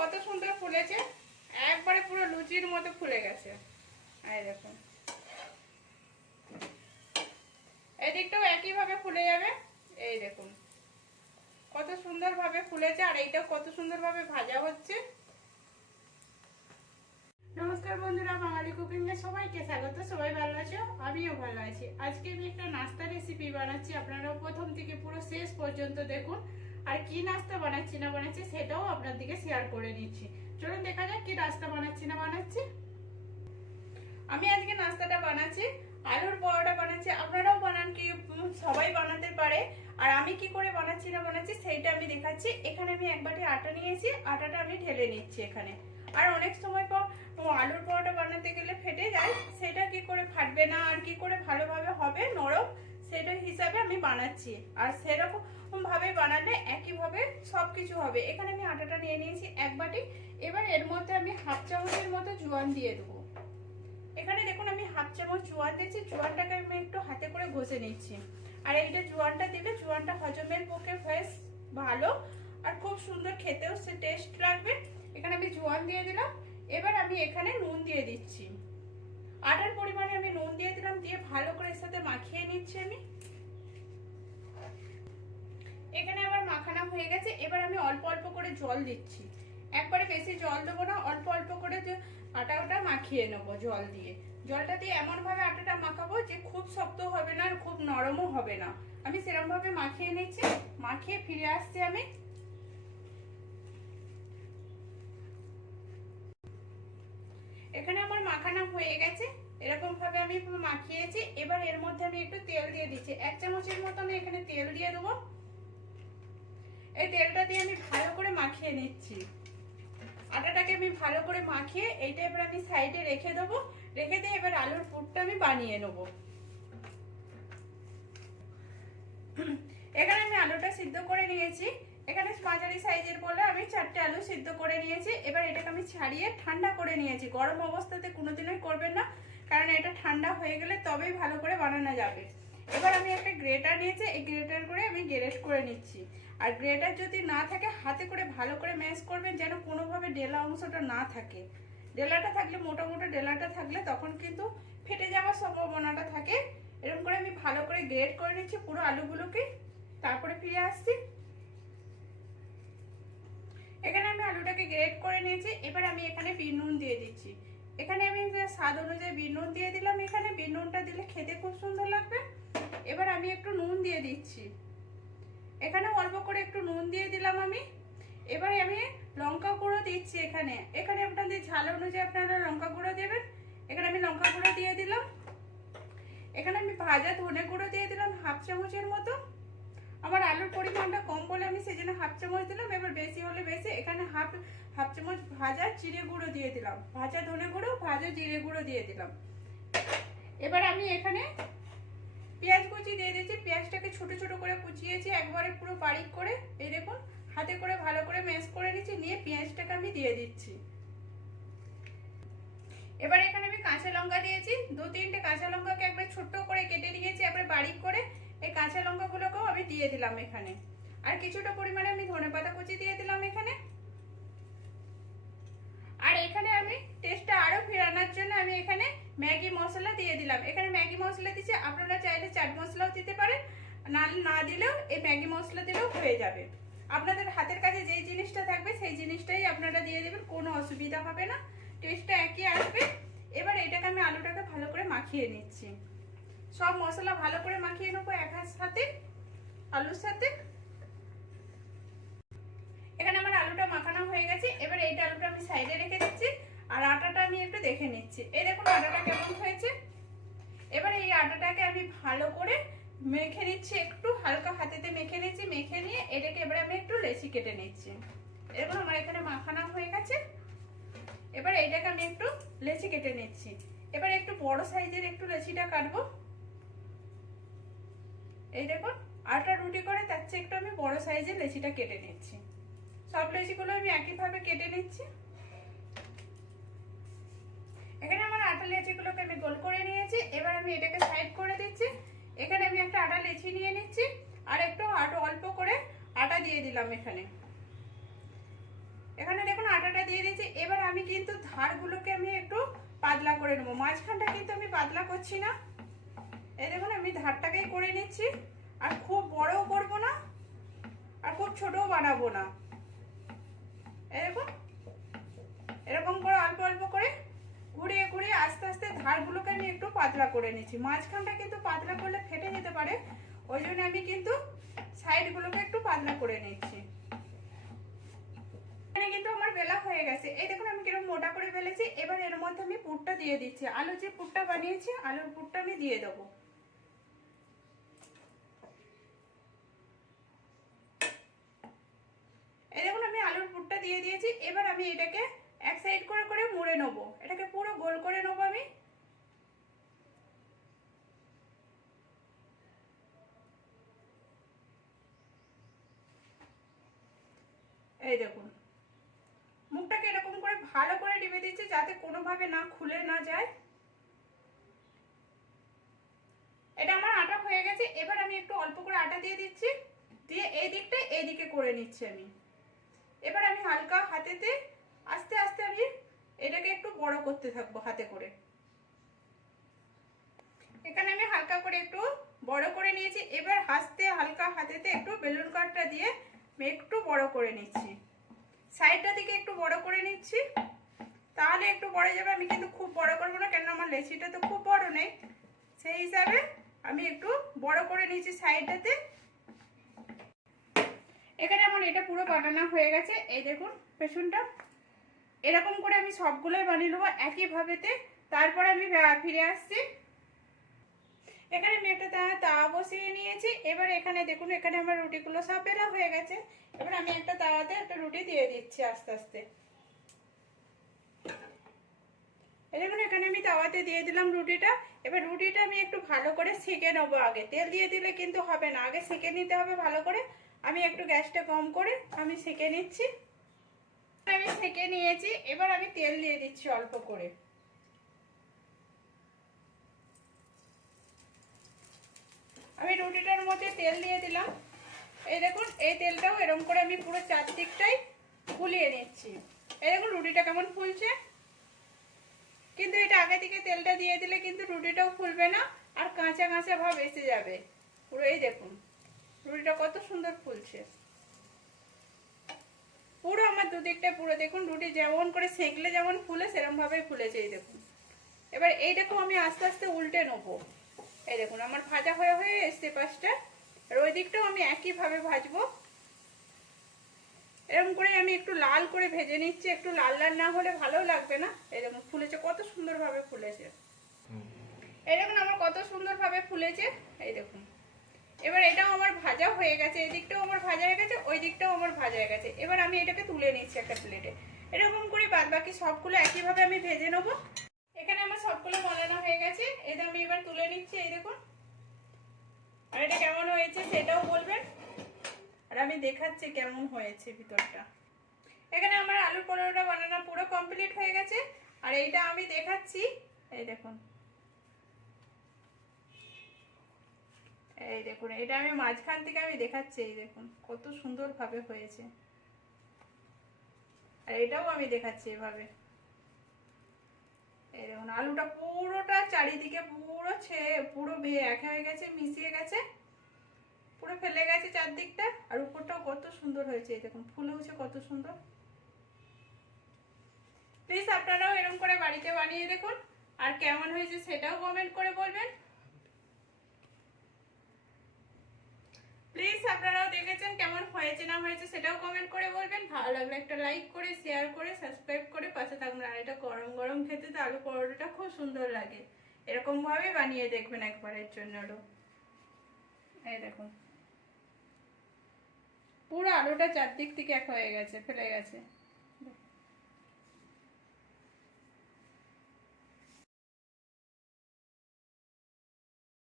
কত সুন্দর ফুলেছে। একবারে পুরো লুচির মতো ফুলে গেছে। এই দেখুন এদিকটাও একইভাবে ফুলে যাবে। এই দেখুন কত সুন্দরভাবে ফুলেছে আর এইটাও কত সুন্দরভাবে ভাজা হচ্ছে। নমস্কার বন্ধুরা, বাঙালি কুকিং এ সবাইকে স্বাগত। সবাই ভালো আছো? আমিও ভালো আছি। আজকে আমি একটা নাস্তা রেসিপি বানাচ্ছি। আপনারা প্রথম থেকে পুরো শেষ পর্যন্ত দেখুন। আর কি নাস্তা বানাচ্ছি না বানাচ্ছি সেটাও আপনার দিকে শেয়ার করে নিচ্ছি। চলুন দেখা যাক কি নাস্তা বানাচ্ছি না বানাচ্ছি। আমি আজকে নাস্তাটা বানাচ্ছি, আলুর পরোটা বানাচ্ছি। আপনারাও বানান কি, সবাই বানাতে পারে। আর আমি কি করে বানাচ্ছি না বানাচ্ছি সেইটা আমি দেখাচ্ছি। এখানে আমি এক বাটি আটা নিয়েছি, আটাটা আমি ঢেলে নিচ্ছি এখানে। আর অনেক সময় পর আলুর পরোটা বানাতে গেলে ফেটে যায়, সেটা কি করে ফাটবে না, আর কি করে ভালোভাবে হবে নরম, সেটা হিসাবে বানাচ্ছি। আর সেরকম ভাবে বানালে একইভাবে সব কিছু হবে। এখানে আমি আটাটা নিয়ে নিয়েছি, এক বাটি। এবার এর মধ্যে আমি হাফ চামচের মতো জোয়ান দিয়ে দেবো। এখানে দেখুন, আমি হাফ চামচ জোয়ান দিয়েছি। জোয়ানটাকে আমি একটু হাতে করে ঘষে নিচ্ছি। আর এইটা জোয়ানটা দিলে, জোয়ানটা হজমের পক্ষে বেশ ভালো আর খুব সুন্দর খেতেও সে টেস্ট লাগবে। এখানে আমি জোয়ান দিয়ে দিলাম। এবার আমি এখানে নুন দিয়ে দিচ্ছি। আটার পরিমাণে আমি নুন দিয়ে দিলাম, দিয়ে ভালো করে এর সাথে মাখিয়ে নিচ্ছি আমি। এখানে আমার মাখানা হয়ে গেছে, এবার আমি অল্প অল্প করে জল দিচ্ছি। একবারে বেশি জল দেবো না, অল্প অল্প করে আটা ওটা মাখিয়ে নেব জল দিয়ে। জলটা দিয়ে এমনভাবে আটাটা মাখাবো যে খুব শক্ত হবে না আর খুব নরমও হবে না। আমি সেরমভাবে মাখিয়ে নিচ্ছি, মাখিয়ে ফিরে আসছি আমি। এখানে আমার মাখানা হয়ে গেছে এরকম ভাবে আমি মাখিয়েছি। এবার এর মধ্যে আমি একটু তেল দিয়ে দিচ্ছি। এক চামচের মতো আমি এখানে তেল দিয়ে দেবো। এই তেলটা দিয়ে আমি ভালো করে মাখিয়ে নিচ্ছি। আটাটাকে আমি ভালো করে মাখিয়ে এইটা এবার আমি সাইডে রেখে দেবো। রেখে দিয়ে এবার আলুর পুরটা আমি বানিয়ে নেব। এখানে আমি আলুটা সিদ্ধ করে নিয়েছি। এখানে মাঝারি সাইজের বলে আমি চারটে আলু সিদ্ধ করে নিয়েছি। এবার এটাকে আমি ছাড়িয়ে ঠান্ডা করে নিয়েছি। গরম অবস্থাতে কোনোদিনই করবেন না, কারণ এটা ঠান্ডা হয়ে গেলে তবেই ভালো করে বানানো যাবে। এবার আমি একটা গ্রেটার নিয়েছি। এই গ্রেটার করে আমি গ্রেট করে নিচ্ছি। আর গ্রেটার যদি না থাকে, হাতে করে ভালো করে ম্যাশ করবেন যেন কোনোভাবে ডেলা অংশটা না থাকে। ডেলাটা থাকলে মোটা মোটা ডেলাটা থাকলে তখন কিন্তু ফেটে যাওয়ার সম্ভাবনাটা থাকে। এরকম করে আমি ভালো করে গ্রেড করে নিচ্ছি পুরো আলুগুলোকে। তারপরে ফিরে আসছি। এখানে আমি আলুটাকে গ্রেড করে নিয়েছি। এবার আমি এখানে বিট নুন দিয়ে দিচ্ছি। এখানে আমি স্বাদ অনুযায়ী বিট নুন দিয়ে দিলাম। এখানে বিট নুনটা দিলে খেতে খুব সুন্দর লাগবে। এবার আমি একটু নুন দিয়ে দিচ্ছি। এখানে অল্প করে একটু নুন দিয়ে দিলাম আমি। এবারে আমি লঙ্কা গুঁড়ো দিচ্ছি এখানে। এখানে আপনাদের ঝাল অনুযায়ী আপনারা লঙ্কা গুঁড়ো দেবেন। এখানে আমি লঙ্কা গুঁড়ো দিয়ে দিলাম। এখানে আমি ভাজা ধনে গুঁড়ো দিয়ে দিলাম হাফ চামচের মতো। আমার আলুর পরিমাণটা কম বলে আমি সেই জন্য হাফ চামচ দিলাম। এবার বেশি হলে বেশি এখানে হাফ হাফ চামচ ভাজা জিরে গুঁড়ো দিয়ে দিলাম। ভাজা ধনে গুঁড়ো, ভাজা জিরে গুঁড়ো দিয়ে দিলাম। এবার আমি এখানে পেঁয়াজ কুচি দিয়ে দিয়েছি। পেঁয়াজটাকে ছোট ছোট করে কুচিয়েছি, একবারে পুরো বারিক করে। এই দেখুন, হাতে করে ভালো করে ম্যাশ করে নিচ্ছি নিয়ে পেঁয়াজটাকে আমি দিয়ে দিচ্ছি। এবার এখানে আমি কাঁচা লঙ্কা দিয়েছি। দু তিনটে কাঁচা লঙ্কাকে একবার ছোট্ট করে কেটে নিয়েছি, একবার বারিক করে। এই কাঁচা লঙ্কাগুলোকেও আমি দিয়ে দিলাম এখানে। আর কিছুটা পরিমাণে আমি ধনে পাতা কুচি দিয়ে দিলাম এখানে আর এখানে আমি টেস্টটা আরও ফেরানোর জন্য আমি এখানে ম্যাগি মশলা দিয়ে দিলাম। এখানে ম্যাগি মশলা দিচ্ছি, আপনারা চাইলে চাট মশলাও দিতে পারেন না না দিলেও এই ম্যাগি মশলা দিলেও হয়ে যাবে। আপনাদের হাতের কাছে যেই জিনিসটা থাকবে, সেই জিনিসটাই আপনারা দিয়ে দেবেন, কোনো অসুবিধা হবে না। টেস্টটা একই আসবে। এবার এটাকে আমি আলুটাকে ভালো করে মাখিয়ে নিচ্ছি। সব মশলা ভালো করে মাখিয়ে নেব এক সাথে, আলুর সাথে এখানে আমার আলুটা মাখানো হয়ে গেছে এবার এইটা আলুটা আমি সাইডে রেখে দিচ্ছি আর আটাটা আমি একটু দেখে নিচ্ছি। এই দেখুন, আটাটা কেমন হয়েছে? এবার এই আটাটাকে আমি ভালো করে মেখে নিচ্ছি, একটু হালকা হাতেতে মেখে নিচ্ছি মেখে নিয়ে এটাকে এবারে আমি একটু লেচি কেটে নিচ্ছি। এরকম আমার এখানে মাখানো হয়ে গেছে। এবার এইটাকে আমি একটু লেচি কেটে নিচ্ছি। এবার একটু বড় সাইজের একটু লেচিটা কাটবো। এই দেখুন, আটা রুটি করে তার চেয়ে একটু আমি বড় সাইজের লেচিটা কেটে নিচ্ছি। সব লেচিগুলো আমি একইভাবে কেটে নিচ্ছি এখানে আমার আটা লেচিগুলোকে আমি গোল করে নিয়েছি এবার আমি এটাকে সাইড করে দিচ্ছি এখানে আমি একটা আটা লেচি নিয়ে নিচ্ছি, আর একটু আটা, অল্প করে আটা দিয়ে দিলাম এখানে। এখানে দেখুন আটাটা দিয়ে দিয়েছি। এবার আমি কিন্তু ধারগুলোকে আমি একটু পাতলা করে নেব। মাঝখানটা কিন্তু আমি পাতলা করছি না। এই দেখুন, আমি ধারটাকেই করে নিচ্ছি। আর খুব বড়ও করব না, আর খুব ছোটও বানাবো না। দেখুন, এরকম করে অল্প অল্প করে ঘুরিয়ে ঘুরিয়ে আস্তে আস্তে ধারগুলোকে আমি একটু পাতলা করে নিচ্ছি মাঝখানটা কিন্তু পাতলা করলে ফেটে যেতে পারে। ওই জন্য আমি কিন্তু সাইডগুলোকে একটু পাতলা করে নিচ্ছি এখানে কিন্তু আমার বেলা হয়ে গেছে। এই দেখুন আমি কীরকম মোটা করে ফেলেছি। এবার এর মধ্যে আমি পুরটা দিয়ে দিচ্ছি। আলু যে পুরটা বানিয়েছি, আলুর পুরটা আমি দিয়ে দেবো। এই দেখুন আমি আলুর পুরটা দিয়ে দিয়েছি। এবার আমি এটাকে এক সাইড করে করে মুড়ে নেব। এটাকে পুরো গোল করে নেব আমি। এই দেখুন। মুখটাকে এরকম করে ভালো করে ডিবে দিচ্ছি যাতে কোনোভাবে না খুলে না যায়। এটা আমার আটা হয়ে গেছে। এবার আমি একটু অল্প করে আটা দিয়ে দিচ্ছি। দিয়ে এই দিকটা এই দিকে করে নিচ্ছি আমি। এবার আমি হালকা হাতেতে আস্তে আস্তে আমি এটাকে একটু বড় করতে থাকব হাতে করে। এখানে আমি হালকা করে একটু বড় করে নিয়েছি। এবার হাসতে, হালকা হাতেতে একটু বেলুন কাঠটা দিয়ে একটু বড় করে নিচ্ছি। সাইডটা দিকে একটু বড় করে নিচ্ছি। তাহলে একটু বড় যাবে, আমি কিন্তু খুব বড় করব না কেন আমার লেচিটা তো খুব বড় নেই। সেই হিসাবে আমি একটু বড় করে নিচ্ছি সাইডটাতে। এখানে আমার এটা পুরো বানানো হয়ে গেছে। এই দেখুন, পেছনটা এরকম করে আমি সবগুলোই বানিয়ে নেব একইভাবেতে তারপরে আমি ফিরে আসছি। এখানে আমি একটা তাওয়া বসিয়ে নিয়েছি। এবার এখানে দেখুন, এখানে আমার রুটিগুলো সব বেলা হয়ে গেছে। এবার আমি একটা তাওয়াতে একটা রুটি দিয়ে দিচ্ছি আস্তে আস্তে। দেখুন, এখানে আমি তাওয়াতে দিয়ে দিলাম রুটিটা। এবার রুটিটা আমি একটু ভালো করে সেঁকে নেব আগে। তেল দিয়ে দিলে কিন্তু হবে না। আগে সেঁকে নিতে হবে ভালো করে। আমি একটু গ্যাসটা কম করে আমি সেঁকে নিচ্ছি। আমি সেঁকে নিয়েছি, এবার আমি তেল দিয়ে দিচ্ছি অল্প করে। আমি রুটিটার মধ্যে তেল দিয়ে দিলাম। এই দেখুন, এই তেলটাও এরকম করে আমি পুরো চারদিকটাই ফুলিয়ে নিচ্ছি। এই দেখুন, রুটিটা কেমন ফুলছে। কিন্তু এটা আগে থেকে তেলটা দিয়ে দিলে কিন্তু রুটিটাও ফুলবে না, আর কাঁচা কাঁচা ভাব এসে যাবে। পুরো এই দেখুন, রুটিটা কত সুন্দর ফুলছে। পুরো আমার দুদিকটা পুরো। দেখুন রুটি যেমন করে সেঁকলে যেমন ফুলে সেরকম ভাবেই ফুলেছে এই দেখুন। এবার এইটাকেও আমি আস্তে আস্তে উল্টে নেব। এই দেখুন আমার ভাজা হয়ে হয়ে এসছে পাশটা আর ওই দিকটাও আমি একইভাবে ভাজবো। এরকম করে আমি একটু লাল করে ভেজে নিচ্ছি। একটু লাল লাল না হলে ভালো লাগবে না। এরকম ফুলেছে কত সুন্দরভাবে ফুলেছে। এরকম আমার কত সুন্দরভাবে ফুলেছে। এই দেখুন। এবার এটাও আমার ভাজা হয়ে গেছে এই দিকটাও আমার ভাজা হয়ে গেছে ওই দিকটাও আমার ভাজা হয়ে গেছে। এবার আমি এটাকে তুলে নিচ্ছি একটা প্লেটে। এরকম করে বাদ বাকি সবগুলো একইভাবে আমি ভেজে নেব। এখানে আমার সবগুলো বানানো হয়ে গেছে। এটা আমি এবার তুলে নিচ্ছি, এই দেখুন। আর এটা কেমন হয়েছে সেটাও বলবেন? আর আমি দেখাচ্ছি কেমন হয়েছে ভিতরটা। এখানে আমার আলুর পরোটা বানানো পুরো কমপ্লিট হয়ে গেছে। আর এইটা আমি দেখাচ্ছি। এই দেখুন। এই দেখুন, এটা আমি মাঝখান থেকে আমি দেখাচ্ছি, এই দেখুন, কত সুন্দরভাবে হয়েছে। আর এটাও আমি দেখাচ্ছি এভাবে। এই দেখুন, আলুটা পুরোটা চারিদিকে পুরো ছে, পুরো এক হয়ে গেছে, মিশিয়ে গেছে, পুরো ফেলে গেছে চারদিকটা, আর উপরটাও কত সুন্দর হয়েছে, এই দেখুন, ফুলে উঠছে কত সুন্দর। প্লিজ আপনারাও এরকম করে বাড়িতে বানিয়ে দেখুন, আর কেমন হয়েছে সেটাও কমেন্ট করে বলবেন প্লিজ আপনারাও দেখেছেন, কেমন হয়েছে না হয়েছে সেটাও কমেন্ট করে বলবেন। ভালো লাগলে একটা লাইক করে শেয়ার করে সাবস্ক্রাইব করে পাশে থাকবেন। আর এটা গরম গরম খেতে তো আলু পরোটাটা খুব সুন্দর লাগে। এরকম ভাবে বানিয়ে দেখবেন একবারের জন্য এই দেখুন। পুরো আলুটা চারদিক থেকে এক হয়ে গেছে, ফেলে গেছে।